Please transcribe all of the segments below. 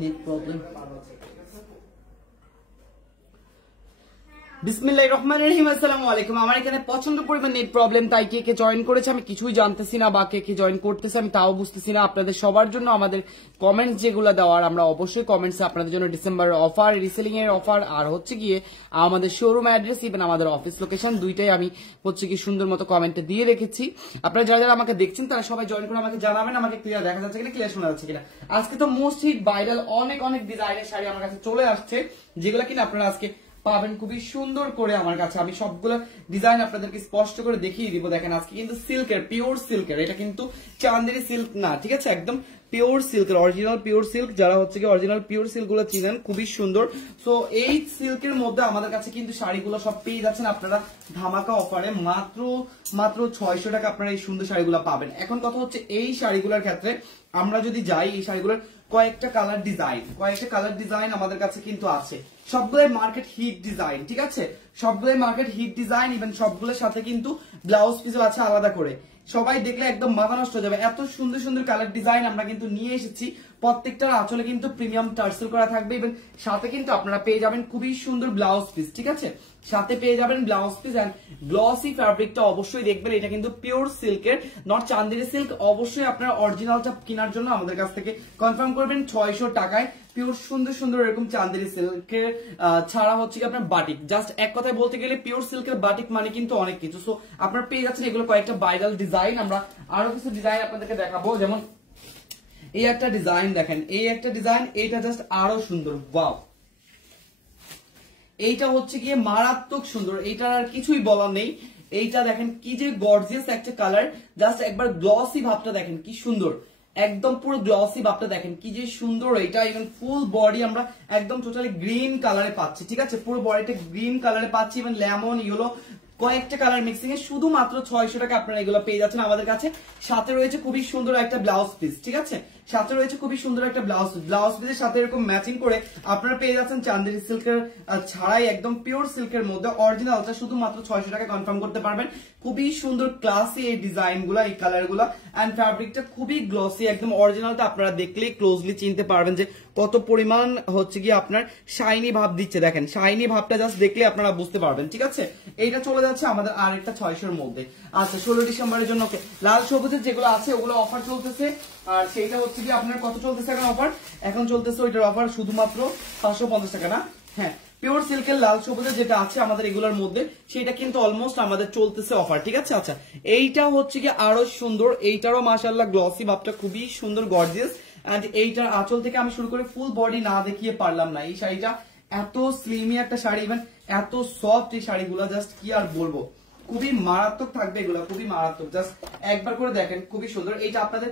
Net problem. বিসমিল্লাহির রহমানির রহিম, আসসালামু আলাইকুম। আমার এখানে প্রচন্ড পরিমাণ নেট প্রবলেম, তাই কে কে জয়েন করেছে আমি কিছুই জানতেছি না, বা কে কে জয়েন করতেছে আমি তাও বুঝতেছি না। আপনাদের সবার জন্য আমাদের কমেন্টস যেগুলো দেওয়ার, আমরা অবশ্যই কমেন্টসে আপনাদের জন্য ডিসেম্বরের অফার, রিসেলিং এর অফার, আর হচ্ছে গিয়ে আমাদের শোরুম অ্যাড্রেস, ইভেন আমাদের অফিস লোকেশন, দুইটাই আমি হচ্ছে কি সুন্দর মতো কমেন্টে দিয়ে রেখেছি। আপনারা যারা যারা আমাকে দেখছেন তারা সবাই জয়েন করে আমাকে জানাবেন আমাকে ক্লিয়ার দেখা যাচ্ছে কিনা, ক্লিয়ার শোনা যাচ্ছে কিনা। আজকে তো মোস্ট হিট ভাইরাল অনেক অনেক ডিজাইনের শাড়ি আমার কাছে চলে আসছে, যেগুলো কিনা আপনারা আজকে পাবেন খুবই সুন্দর করে আমার কাছে। আমি সবগুলো ডিজাইন আপনাদেরকে স্পষ্ট করে দেখিয়ে দিব। দেখেন আজকে কিন্তু সিল্কের, পিওর সিল্কের, এটা কিন্তু চান্দেরি সিল্ক না, ঠিক আছে, একদম পিওর সিল্কের, অরিজিনাল পিওর সিল্ক। যারা হচ্ছে কি অরিজিনাল পিওর সিল্ক গুলো চিনেন, খুবই সুন্দর। সো এই সিল্কের মধ্যে আমাদের কাছে কিন্তু শাড়িগুলো সব পেয়ে যাচ্ছেন আপনারা ধামাকা অফারে, মাত্র মাত্র 600 টাকা আপনারা এই সুন্দর শাড়িগুলো পাবেন। এখন কথা হচ্ছে এই শাড়িগুলোর ক্ষেত্রে আমরা যদি যাই, এই শাড়িগুলোর কয়েকটা কালার ডিজাইন আমাদের কাছে কিন্তু আছে। সবগুলোই মার্কেট হিট ডিজাইন, ঠিক আছে, সবগুলোই মার্কেট হিট ডিজাইন। ইভেন সবগুলোর সাথে কিন্তু ব্লাউজ পিসও আছে আলাদা করে। সবাই দেখলে একদম মাথা নষ্ট হয়ে যাবে, এত সুন্দর সুন্দর কালার ডিজাইন আমরা কিন্তু নিয়ে এসেছি। প্রত্যেকটার আঁচলে কিন্তু প্রিমিয়াম টার্সেল করা থাকবে, এবং সাথে কিন্তু আপনারা পেয়ে যাবেন খুবই সুন্দর ব্লাউজ পিস, ঠিক আছে, সাথে পেয়ে যাবেন ব্লাউজ পিস। এন্ড গ্লসি ফ্যাব্রিকটা অবশ্যই দেখবেন, এটা কিন্তু পিওর সিল্কের, নট চান্দেরি সিল্ক। অবশ্যই আপনারা অরিজিনালটা কেনার জন্য আমাদের কাছ থেকে কনফার্ম করবেন 600 টাকায় পিওর সুন্দর সুন্দর এরকম চান্দেরি সিল্কের ছাড়া হচ্ছে কি আপনার বাটিক। জাস্ট এক কথায় বলতে গেলে পিওর সিল্কের বাটিক মানে কিন্তু অনেক কিছু। সো আপনারা পেয়ে যাচ্ছেন এগুলো কয়েকটা ভাইরাল ডিজাইন। আমরা আরো কিছু ডিজাইন আপনাদেরকে দেখাবো, যেমন এই একটা ডিজাইন দেখেন, এই একটা ডিজাইন, এইটা জাস্ট আরো সুন্দর, ওয়াও, এইটা হচ্ছে গিয়ে মারাত্মক সুন্দর, এইটার আর কিছুই বলার নেই। এইটা দেখেন কি যে গর্জিয়াস একটা কালার, জাস্ট একবার গ্লসি ভাবটা দেখেন কি সুন্দর, একদম পুরো গ্লসি ভাবটা দেখেন কি যে সুন্দর। এটা ইভেন ফুল বডি আমরা একদম টোটালি গ্রিন কালারে পাচ্ছি, ঠিক আছে, পুরো বডিটা গ্রিন কালারে পাচ্ছি, ইভেন লেমন, ইয়েলো, কয়েকটা কালার মিক্সিং এ শুধু মাত্র 600 টাকা আপনারা এগুলো পেয়ে যাচ্ছেন আমাদের কাছে। সাথে রয়েছে খুবই সুন্দর একটা ব্লাউজ পিস, ঠিক আছে, সাথে রয়েছে খুবই সুন্দর একটা ব্লাউজ পিসের সাথে এরকম ম্যাচিং করে আপনারা পেয়ে যাচ্ছেন চান্দেরি সিল্কের ছাড়াই একদম পিওর সিল্কের মধ্যে অরিজিনালটা শুধুমাত্র 600 টাকা কনফার্ম করতে পারবেন। খুবই সুন্দর ক্লাসি এই ডিজাইন গুলা, এই কালার গুলা, এন্ড ফ্যাব্রিকটা খুবই গ্লসি, একদম অরিজিনালটা আপনারা দেখলেই ক্লোজলি চিনতে পারবেন যে কত পরিমাণ হচ্ছে কি আপনার শাইনি ভাব দিচ্ছে। দেখেন শাইনি ভাবটা জাস্ট দেখলে আপনারা বুঝতে পারবেন, ঠিক আছে। এইটা চলে যাচ্ছে আমাদের আরেকটা 600 মধ্যে। আচ্ছা, 16 ডিসেম্বরের জন্য লাল সবুজের যেগুলো আছে ওগুলো অফার চলতেছে, আর সেইটা হচ্ছে কি আপনার কত চলতেছে এখন অফার, এখন চলতেছে ওইটার অফার শুধুমাত্র 550 টাকা না, হ্যাঁ, পিওর সিল্কের লাল সবুজের যেটা আছে আমাদের এগুলোর মধ্যে, সেটা কিন্তু অলমোস্ট আমাদের চলতেছে অফার, ঠিক আছে। আচ্ছা, এইটা হচ্ছে কি আরো সুন্দর, এইটারও মাশাআল্লাহ গ্লসি ভাবটা খুবই সুন্দর, গর্জিয়াস। এন্ড এইটার আঁচল থেকে আমি শুরু করে ফুল বডি না দেখিয়ে পারলাম না। এই শাড়িটা এত স্লিমি একটা শাড়ি, ইভেন এত সফট এই শাড়িগুলো, জাস্ট কি আর বলবো, খুবই মারাত্মক থাকবে এগুলো, খুবই মারাত্মক। জাস্ট একবার করে দেখেন, খুবই সুন্দর। এইটা আপনাদের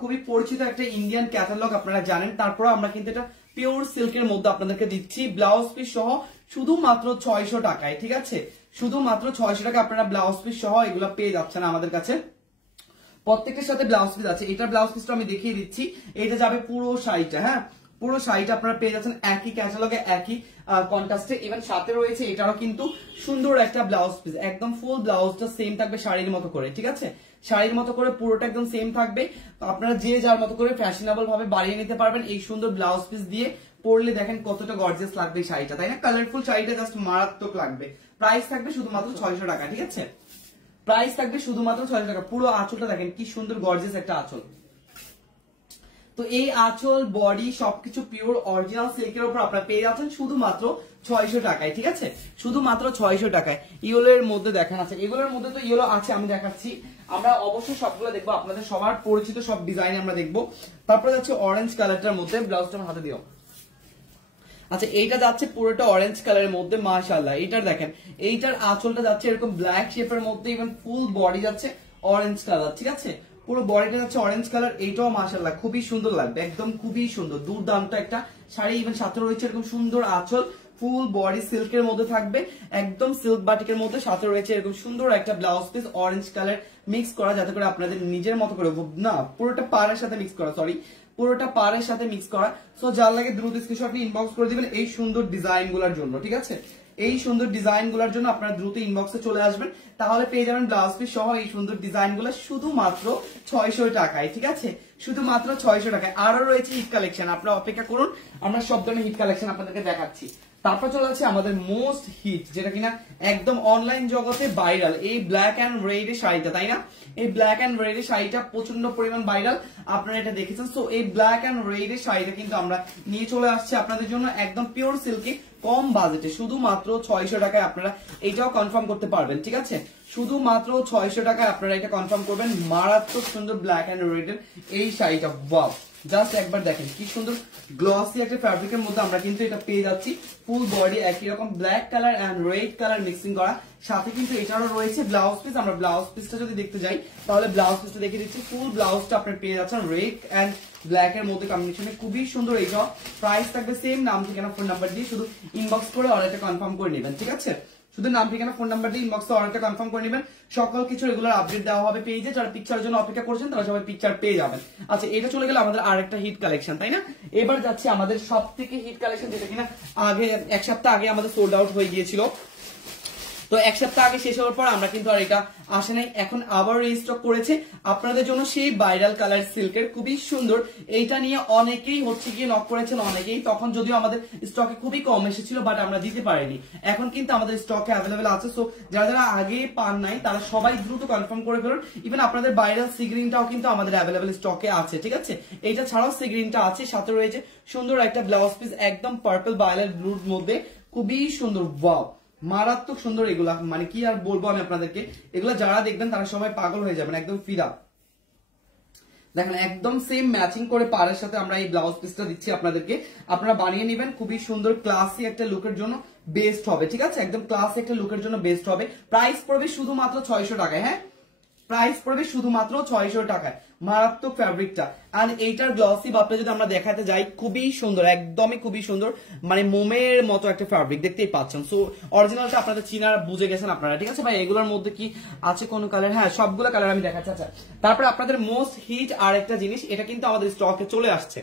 খুবই পরিচিত একটা ইন্ডিয়ান ক্যাটালগ, আপনারা জানেন। তারপর আমরা কিন্তু এটা পিওর সিল্কের মধ্যে আপনাদেরকে দিচ্ছি ব্লাউজ পিস সহ শুধুমাত্র 600 টাকায়, ঠিক আছে, শুধুমাত্র 600 টাকা আপনারা ব্লাউজ পিস সহ এগুলো পেয়ে যাচ্ছেন আমাদের কাছে। প্রত্যেকের সাথে ব্লাউজ পিস আছে। এটা ব্লাউজ পিসটা আমি দেখিয়ে দিচ্ছি, এটা যাবে পুরো শাড়িটা, হ্যাঁ, পুরো শাড়িটা আপনারা পেয়ে যাচ্ছেন একই ক্যাটালগে, একই কন্ট্রাস্টে। ইভেন সাথে রয়েছে এটারও কিন্তু সুন্দর একটা ব্লাউজ পিস, একদম ফুল ব্লাউজটা সেম থাকবে শাড়ির মতো করে, ঠিক আছে, শাড়ির মতো করে পুরোটা একদম সেম থাকবে। আপনারা যে যার মতো করে ফ্যাশনেবল ভাবে বাড়িয়ে নিতে পারবেন এই সুন্দর ব্লাউজ পিস দিয়ে। পরলে দেখেন কতটা গর্জিয়াস লাগবে এই শাড়িটা, তাই না, কালারফুল শাড়িটা জাস্ট মারাত্মক লাগবে। প্রাইস থাকবে শুধুমাত্র 600 টাকা, ঠিক আছে, প্রাইস থাকবে শুধুমাত্র 600 টাকা। পুরো আঁচলটা দেখেন কি সুন্দর গর্জিয়াস একটা আঁচল। তো এই আঁচল, বডি সবকিছু পিওর অরিজিনাল সিল্কের উপর আপনারা পেয়ে যাচ্ছেন শুধুমাত্র 600 টাকায়, ঠিক আছে, শুধুমাত্র 600 টাকায়। ইয়েলোর মধ্যে দেখেন আছে, এগুলোর মধ্যে তো ইয়েলো আছে, আমি দেখাচ্ছি। আমরা অবশ্যই সবগুলো দেখবো, আপনাদের সবার পরিচিত সব ডিজাইন আমরা দেখবো। তারপরে যাচ্ছে অরেঞ্জ কালারটার মধ্যে, ব্লাউজটা হাতে দিও। আচ্ছা, এইটা যাচ্ছে পুরোটা অরেঞ্জ কালারের মধ্যে, মাশাআল্লাহ। এইটার দেখেন, এইটার আঁচলটা যাচ্ছে এরকম ব্ল্যাক শেপের মধ্যে, ইভেন ফুল বডি যাচ্ছে অরেঞ্জ কালার, ঠিক আছে, পুরো বডিটা যাচ্ছে অরেঞ্জ কালার। এইটাও মাশাআল্লাহ খুবই সুন্দর লাগবে, একদম খুবই সুন্দর, দুর্দান্ত একটা শাড়ি। ইভেন সাথে রয়েছে এরকম সুন্দর আঁচল, ফুল বডি সিল্কের মধ্যে থাকবে, একদম সিল্ক বাটিকের মধ্যে। সাথে রয়েছে এরকম সুন্দর একটা blouse piece orange colour mix করা, যাতে করে আপনাদের নিজের মতো করে, না পুরোটা পাড়ের সাথে মিক্স করা, সরি, পুরোটা পাড়ের সাথে মিক্স করা। সো যার লাগে দ্রুত স্ক্রিনশট নিয়ে ইনবক্স করে দিবেন এই সুন্দর ডিজাইন গুলার জন্য, ঠিক আছে। এই সুন্দর ডিজাইন গুলোর জন্য আপনারা দ্রুত ইনবক্সে চলে আসবেন, তাহলে পেয়ে যাবেন ব্লাউজ পিস সহ এই সুন্দর ডিজাইন গুলো শুধুমাত্র 600 টাকায়। ঠিক আছে, শুধুমাত্র 600 টাকায়। আরো রয়েছে হিট কালেকশন, আপনারা অপেক্ষা করুন, আমরা সব ধরনের হিট কালেকশন আপনাদেরকে দেখাচ্ছি। তারপর চলে যাচ্ছে আমাদের মোস্ট হিট, যেটা কিনা একদম অনলাইন জগতে ভাইরাল, এই ব্ল্যাক এন্ড রেড এর শাড়িটা, তাই না? এই ব্ল্যাক এন্ড রেড এর শাড়িটা প্রচন্ড পরিমাণ ভাইরাল, আপনারা এটা দেখেছেন। সো এই ব্ল্যাক এন্ড রেড এর শাড়িটা কিন্তু আমরা নিয়ে চলে আসছি আপনাদের জন্য একদম পিওর সিল্কে, কম বাজেটে, শুধুমাত্র 600 টাকায় আপনারা এটাও কনফার্ম করতে পারবেন। ঠিক আছে, শুধুমাত্র 600 টাকায় আপনারা এটা কনফার্ম করবেন। মারাত্মক সুন্দর ব্ল্যাক এন্ড রেড এর এই শাড়িটা, ওয়াও, জাস্ট একবার দেখেন কি সুন্দর গ্লসি একটা ফ্যাব্রিকের মধ্যে আমরা কিন্তু এটা পেয়ে যাচ্ছি। ফুল বডি একই রকম black colour and red colour mixing করা, সাথে কিন্তু এটারও রয়েছে ব্লাউজ পিস। আমরা ব্লাউজ পিসটা যদি দেখতে যাই তাহলে ব্লাউজ পিসটা দেখে দিচ্ছি। ফুল ব্লাউজটা আপনার পেয়ে যাচ্ছেন রেড এন্ড ব্ল্যাক এর মধ্যে কম্বিনেশনে, খুবই সুন্দর। এইটা প্রাইস থাকবে সেম, নাম ঠিকানা ফোন নাম্বার দিয়ে শুধু ইনবক্স করে অর্ডারটা কনফার্ম করে নেবেন। ঠিক আছে, শুধু নাম ঠিকানা ফোন নাম্বার দিয়ে ইনবক্সে অর্ডারটা কনফার্ম করে নেবেন। সকল কিছু রেগুলার আপডেট দেওয়া হবে পেজে, যারা পিকচারের জন্য অপেক্ষা করছেন তারা সবাই পিকচার পেয়ে যাবেন। আচ্ছা, এটা চলে গেল আমাদের আরেকটা হিট কালেকশন, তাই না? এবার যাচ্ছে আমাদের সব থেকে হিট কালেকশন, যেটা কিনা আগে এক সপ্তাহ আগে আমাদের সোল্ড আউট হয়ে গিয়েছিল। তো এক সপ্তাহ আগে শেষ হওয়ার পর আমরা কিন্তু আর এটা আসে নাই, এখন আবার রিস্টক করেছে আপনাদের জন্য সেই ভাইরাল কালার সিল্কের, খুবই সুন্দর। এইটা নিয়ে অনেকেই হচ্ছে গিয়ে নক করেছেন, অনেকেই, তখন যদিও আমাদের স্টকে খুবই কম এসেছিল, বাট আমরা দিতে পারিনি। এখন কিন্তু আমাদের স্টকে অ্যাভেলেবেল আছে। সো যারা যারা আগে পান নাই তারা সবাই দ্রুত কনফার্ম করে ফেলুন। ইভেন আপনাদের ভাইরাল সি গ্রিনটাও কিন্তু আমাদের অ্যাভেলেবেল স্টকে আছে। ঠিক আছে, এইটা ছাড়াও সি গ্রিনটা আছে, সাথে রয়েছে সুন্দর একটা ব্লাউজ পিস একদম পার্পল ভায়োলেট ব্লুর মধ্যে, খুবই সুন্দর, ওয়াও, মারাত্মক সুন্দর। এগুলা মানে কি আর বলবো আমি আপনাদেরকে, এগুলা যারা দেখবেন তারা সবাই পাগল হয়ে যাবেন, একদম ফিদা। দেখেন একদম সেম ম্যাচিং করে পাড়ের সাথে আমরা এই ব্লাউজ পিসটা দিচ্ছি আপনাদেরকে, আপনারা বানিয়ে নেবেন। খুবই সুন্দর ক্লাসি একটা লুকের জন্য বেস্ট হবে। ঠিক আছে, একদম ক্লাসি একটা লুকের জন্য বেস্ট হবে। প্রাইস পড়বে শুধুমাত্র 600 টাকায়। হ্যাঁ, প্রাইস পড়বে শুধুমাত্র 600 টাকায়। মারাত্মক ফ্যাব্রিকটা, আর এইটার গ্লসি ভাবটা যদি আমরা দেখাতে যাই, খুবই সুন্দর, একদমই খুবই সুন্দর, মানে মোমের মতো একটা ফ্যাব্রিক, দেখতেই পাচ্ছেন। সো অরিজিনালটা আপনাদের চিনার বুঝে গেছেন আপনারা। ঠিক আছে ভাই, এগুলোর মধ্যে কি আছে কোন কালার? হ্যাঁ, সবগুলো কালার আমি দেখাচ্ছি। আচ্ছা, তারপরে আপনাদের মোস্ট হিট আর একটা জিনিস, এটা কিন্তু আমাদের স্টকে চলে আসছে।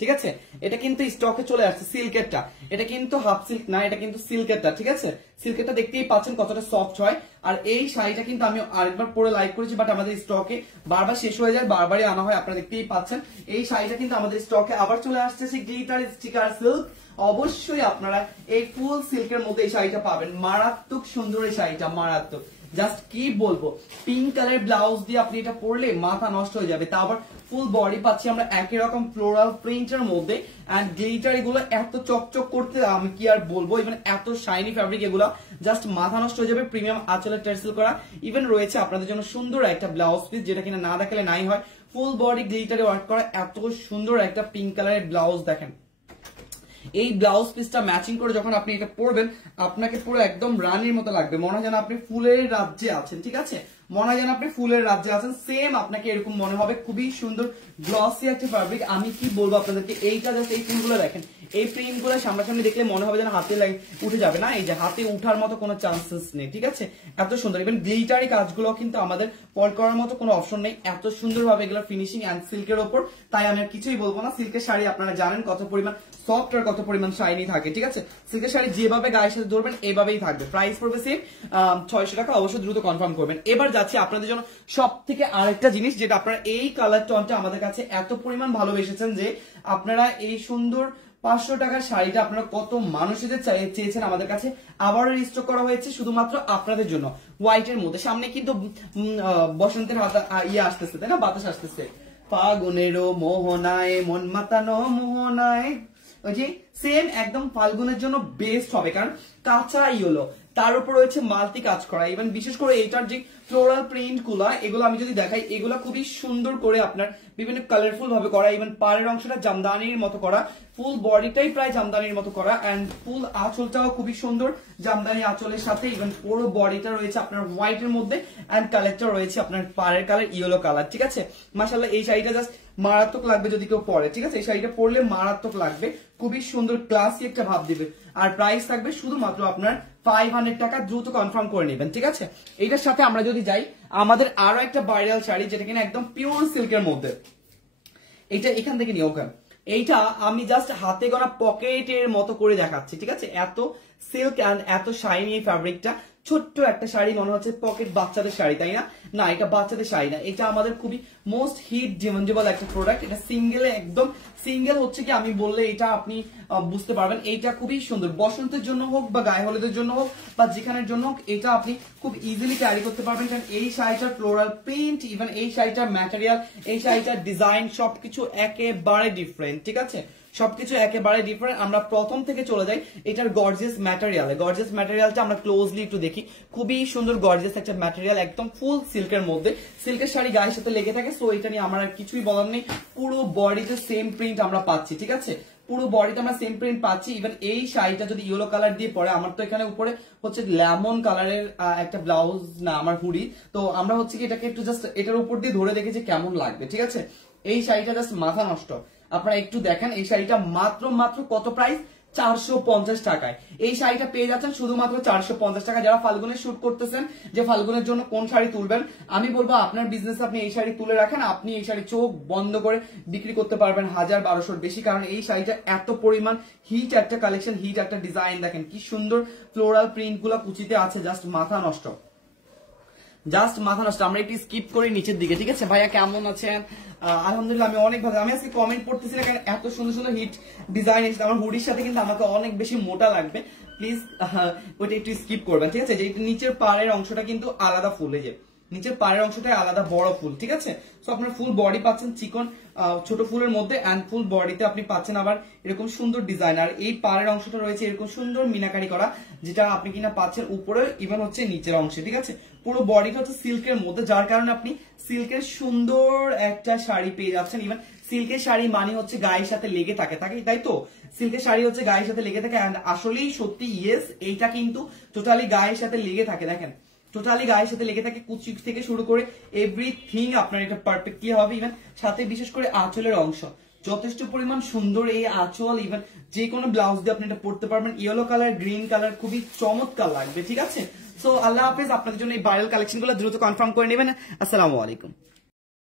ঠিক আছে, এটা কিন্তু স্টকে চলে আসছে সিল্কেরটা, এটা কিন্তু হাফ সিল্ক না, এটা কিন্তু সিল্কেরটা। ঠিক আছে, সিল্কেরটা দেখতেই পাচ্ছেন কতটা সফট হয়। আর এই শাড়িটা কিন্তু আমি আরেকবার পরে লাইক করেছি, বাট আমাদের স্টকে বারবার শেষ হয়ে যায়, বারবারই আনা হয়, আপনারা দেখতেই পাচ্ছেন। এই শাড়িটা কিন্তু আমাদের স্টকে আবার চলে আসছে, সেই গ্লিটার স্টিকার সিল্ক। অবশ্যই আপনারা এই ফুল সিল্কের মধ্যে এই শাড়িটা পাবেন। মারাত্মক সুন্দর এই শাড়িটা, মারাত্মক, জাস্ট কি বলবো, পিঙ্ক কালার ব্লাউজ দিয়ে আপনি এটা পরলে মাথা নষ্ট হয়ে যাবে। তা আবার ফুল বডি পাচ্ছি আমরা একই রকম ফ্লোরাল প্রিন্টের মধ্যে, এন্ড গ্লিটার এগুলো এত চকচক করতে আমি কি আর বলবো, ইভেন এত শাইনি ফ্যাব্রিক, এগুলো জাস্ট মাথা নষ্ট হয়ে যাবে। প্রিমিয়াম আঁচলের টার্সেল করা, ইভেন রয়েছে আপনাদের জন্য সুন্দর একটা ব্লাউজ পিস, যেটা কিনা না দেখালে নাই হয়। ফুল বডি গ্লিটারে ওয়ার্ক করা, এত সুন্দর একটা পিঙ্ক কালারের ব্লাউজ। দেখেন এই ব্লাউজ পিসটা ম্যাচিং করে যখন আপনি এটা পরবেন, আপনাকে পুরো একদম রানীর মতো লাগবে, মনে হয় যেন আপনি ফুলের রাজ্যে আছেন। ঠিক আছে, মনে হয় যেন আপনি ফুলের রাজ্যে আছেন, সেম আপনাকে এরকম মনে হবে। খুবই সুন্দর গ্লসি একটা ফ্যাব্রিক, আমি কি বলবো আপনাদেরকে, এইটা জাস্ট এই প্রিন্টগুলো দেখেন, এই প্রিন্টগুলো সামনাসামনি দেখলে মনে হবে যেন হাতে উঠে যাবে না, এই যে হাতে উঠার মতো কোনো চান্সেস নেই। ঠিক আছে, এত সুন্দর, ইভেন গ্লিটারি কাজগুলো কিন্তু আমাদের পল করার মতো কোনো অপশন নেই, এত সুন্দরভাবে এগুলো ফিনিশিং এন্ড সিল্কের ওপর। তাই আমি আর কিছুই বলবো না, সিল্কের শাড়ি আপনারা জানেন কত পরিমাণ সফট আর কত পরিমাণ শাইনি থাকে। ঠিক আছে, সিল্কের শাড়ি যেভাবে গায়ের সাথে ধরবেন এইভাবেই থাকবে। প্রাইস পড়বে সেম 600 টাকা, অবশ্যই দ্রুত কনফার্ম করবেন। এবার যাচ্ছে আপনাদের জন্য সব থেকে আরেকটা জিনিস, যেটা আপনারা এই কালার টোনটা আমাদের কাছে এত পরিমাণ ভালোবেসেছেন যে আপনারা এই সুন্দর 500 টাকার শাড়িটা আপনারা কত মানুষদের চেয়েছেন আমাদের কাছে, আবার রিস্টক করা হয়েছে শুধুমাত্র আপনাদের জন্য হোয়াইটের মধ্যে। সামনে কিন্তু বসন্তের ইয়ে আসতেছে, তাই না, বাতাস আসতেছে, ফাগুনেরও মোহনায় মন মাতানো মোহনায়, ওই যে সেম একদম ফাল্গুনের জন্য বেস্ট হবে, কারণ কাঁচা ইয়েলো, তার উপর রয়েছে মাল্টি কাজ করা। ইভেন বিশেষ করে এইটার যে ফ্লোরাল প্রিন্ট গুলা, এগুলো আমি যদি দেখাই, এগুলো খুবই সুন্দর করে আপনার বিভিন্ন কালারফুল ভাবে করা। ইভেন পাড়ের অংশটা জামদানির মতো করা, ফুল বডিটাই প্রায় জামদানির মতো করা, এন্ড ফুল আঁচলটাও খুবই সুন্দর জামদানি আঁচলের সাথে। ইভেন পুরো বডিটা রয়েছে আপনার হোয়াইট এর মধ্যে, এন্ড কালারটা রয়েছে আপনার পাড়ের কালার ইয়েলো কালার। ঠিক আছে, মাশাআল্লাহ এই শাড়িটা জাস্ট মারাত্মক লাগবে যদি কেউ পরে। ঠিক আছে, এই শাড়িটা পরলে মারাত্মক লাগবে, খুবই সুন্দর ক্লাসি একটা ভাব দিবে। আর প্রাইস থাকবে শুধুমাত্র আপনার 500 টাকা, দ্রুত কনফার্ম করে নেবেন। ঠিক আছে, এইটার সাথে আমরা যদি যাই, আমাদের আরো একটা ভাইরাল শাড়ি, যেটা কিনা একদম পিওর সিল্কের মধ্যে, এটা এখান থেকে নিয়ে ওখানে এইটা আমি জাস্ট হাতে গোনা পকেটের মতো করে দেখাচ্ছি, ঠিক আছে? এত সিল্ক অ্যান্ড এত শাইনি এই ফ্যাব্রিকটা। ছোট্ট একটা শাড়ি, মনে হচ্ছে পকেট বাচ্চাদের শাড়ি, তাই না? না, এটা বাচ্চাদের শাড়ি না, এটা আমাদের খুবই মোস্ট হিট ডিমান্ডেবল একটা প্রোডাক্ট। এটা সিঙ্গেলে একদম সিঙ্গেল হচ্ছে কি আমি বললে এটা আপনি বুঝতে পারবেন। এইটা খুবই সুন্দর, বসন্তের জন্য হোক বা গায়ে হলুদের জন্য হোক বা যেখানের জন্য হোক, এটা আপনি খুব ইজিলি ক্যারি করতে পারবেন। কারণ এই শাড়িটার ফ্লোরাল প্রিন্ট, ইভেন এই শাড়িটার ম্যাটেরিয়াল, এই শাড়িটার ডিজাইন সবকিছু একেবারে ডিফারেন্ট, ঠিক আছে? সবকিছু একেবারে ডিফারেন্ট। আমরা প্রথম থেকে চলে যাই এটার গর্জিয়াস ম্যাটেরিয়াল। গর্জিয়াস ম্যাটেরিয়ালটা আমরা ক্লোজলি একটু দেখি। খুবই সুন্দর গর্জিয়াস একটা ম্যাটেরিয়াল, একদম ফুল সিল্কের মধ্যে। সিল্কের শাড়ি গায়ের সাথে লেগে থাকে, সো এটা নিয়ে আমার আর কিছুই বলার নেই। পুরো বডিতে সেম প্রিন্ট আমরা পাচ্ছি, ঠিক আছে? পুরো বডিতে আমরা সেম প্রিন্ট পাচ্ছি। ইভেন এই শাড়িটা যদি ইয়েলো কালার দিয়ে পরে, আমার তো এখানে উপরে হচ্ছে লেমন কালারের একটা ব্লাউজ না আমার হুডি, তো আমরা হচ্ছে কি এটাকে একটু জাস্ট এটার উপর দিয়ে ধরে দেখেছি কেমন লাগবে, ঠিক আছে? এই শাড়িটা জাস্ট মাথা নষ্ট। আপনারা একটু দেখেন এই শাড়িটা মাত্র কত প্রাইস? 450 টাকায় এই শাড়িটা পেয়ে যাচ্ছেন শুধুমাত্র 450 টাকা। যারা ফাল্গুনের শুট করতেছেন, যে ফাল্গুনের জন্য কোন শাড়ি তুলবেন, আমি বলবো আপনার বিজনেস আপনি এই শাড়ি তুলে রাখেন, আপনি এই শাড়ি চোখ বন্ধ করে বিক্রি করতে পারবেন 1000-1200 বেশি। কারণ এই শাড়িটা এত পরিমাণ হিট একটা কালেকশন, হিট একটা ডিজাইন, দেখেন কি সুন্দর ফ্লোরাল প্রিন্ট গুলা কুচিতে আছে, জাস্ট মাথা নষ্ট, জাস্ট মাথা নষ্ট। আমরা একটু স্কিপ করি নিচের দিকে, ঠিক আছে? ভাইয়া কেমন আছেন? আলহামদুলিল্লাহ আমি অনেক ভালো। আমি আজকে কমেন্ট পড়তেছি না কারণ এত সুন্দর সুন্দর হিট ডিজাইন এসেছে। আমার হুডির সাথে কিন্তু আমাকে অনেক বেশি মোটা লাগবে, প্লিজ ওইটা একটু স্কিপ করবেন, ঠিক আছে? যে নিচের পাড়ের অংশটা কিন্তু আলাদা ফুল, এই যে নিচের পাড়ের অংশটা আলাদা বড় ফুল, ঠিক আছে? সো আপনার ফুল বডি পাচ্ছেন চিকন ছোট ফুলের মধ্যে, এন্ড ফুল বডিতে আপনি পাচ্ছেন আবার এরকম সুন্দর ডিজাইন। আর এই পাড়ের অংশটা রয়েছে এরকম সুন্দর মিনাকারি করা, যেটা আপনি কিনা পাচ্ছেন উপরে ইভেন হচ্ছে নিচের অংশে, ঠিক আছে? পুরো বডিটা হচ্ছে সিল্কের মধ্যে, যার কারণে আপনি সিল্কের সুন্দর একটা শাড়ি পেয়ে যাচ্ছেন। ইভেন সিল্কের শাড়ি মানে হচ্ছে গায়ের সাথে লেগে থাকে, তাই তো? সিল্কের শাড়ি হচ্ছে গায়ের সাথে লেগে থাকে, এন্ড আসলেই সত্যি ইয়েস, এইটা কিন্তু টোটালি গায়ের সাথে লেগে থাকে। দেখেন টোটালি গায়ের সাথে লেগে থাকে, কুচি থেকে শুরু করে এভরিথিং আপনার এটা পারফেক্টলি হবে। ইভেন সাথে বিশেষ করে আঁচলের অংশ যথেষ্ট পরিমাণ সুন্দর। এই আঁচল ইভেন যে কোনো ব্লাউজ দিয়ে আপনি এটা পরতে পারবেন। ইয়েলো কালার, গ্রিন কালার খুবই চমৎকার লাগবে, ঠিক আছে? সো আল্লাহ হাফেজ। আপনাদের জন্য এই ভাইরাল কালেকশন গুলো দ্রুত কনফার্ম করে নেবেন। আসসালামু আলাইকুম।